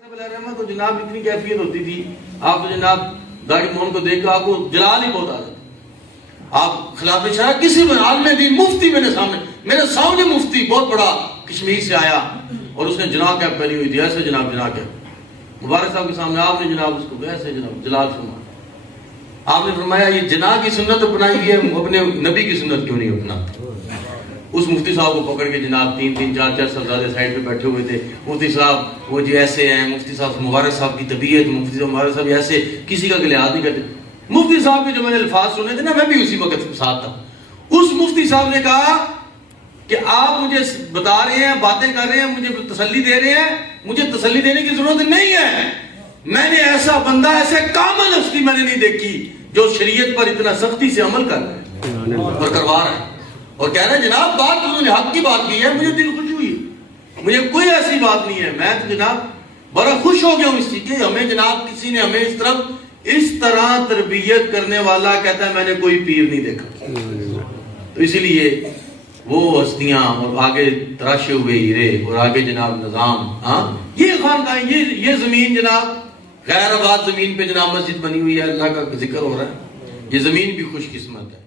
تو جناب اتنی کیفیت ہوتی تھی، آپ تو جناب داڑھی مون کو دیکھ کر آپ کو جلال ہی بہت آتا تھا. آپ خلاف شرع کسی میں عالم دین مفتی میرے سامنے مفتی بہت بڑا کشمیر سے آیا اور اس نے جناب کیپ پہنی ہوئی تھی، ایسے جناب کیپ مبارک صاحب کے سامنے آپ نے جناب اس کو ایسے جناب جلال فرمایا. آپ نے فرمایا یہ جناب کی سنت اپنائی ہے، اپنے نبی کی سنت کیوں نہیں اپناتے؟ اس مفتی صاحب کو پکڑ کے جناب تین چار صاحبزادے سائڈ پہ بیٹھے ہوئے تھے. مفتی صاحب وہ جی ایسے ہیں، مفتی صاحب مبارک صاحب کی طبیعت، مفتی صاحب مبارک صاحب ایسے، کسی کا لحاظ نہیں کرتے. مفتی صاحب کے جو میں نے الفاظ سنے تھے نا، میں بھی اسی وقت ساتھ تھا. اس مفتی صاحب نے کہا کہ آپ مجھے بتا رہے ہیں، باتیں کر رہے ہیں، مجھے تسلی دے رہے ہیں، مجھے تسلی دینے کی ضرورت نہیں ہے. میں نے ایسا بندہ، ایسے کامل ہستی میں نے نہیں دیکھی جو شریعت پر اتنا سختی سے عمل کر رہا ہے اور کروا رہا ہے اور کہہ رہے ہیں جناب بات انہوں نے حق کی بات کی ہے، مجھے دل خوشی ہوئی، مجھے کوئی ایسی بات نہیں ہے. میں تو جناب بڑا خوش ہو گیا ہوں اس چیز کہ ہمیں جناب کسی نے ہمیں اس طرح تربیت کرنے والا کہتا ہے میں نے کوئی پیر نہیں دیکھا. تو اسی لیے وہ ہستیاں اور آگے تراشے ہوئے ہیرے اور آگے جناب نظام، یہ خانقاہیں، یہ زمین جناب غیر آباد زمین پہ جناب مسجد بنی ہوئی ہے، اللہ کا ذکر ہو رہا ہے. یہ زمین بھی خوش قسمت ہے.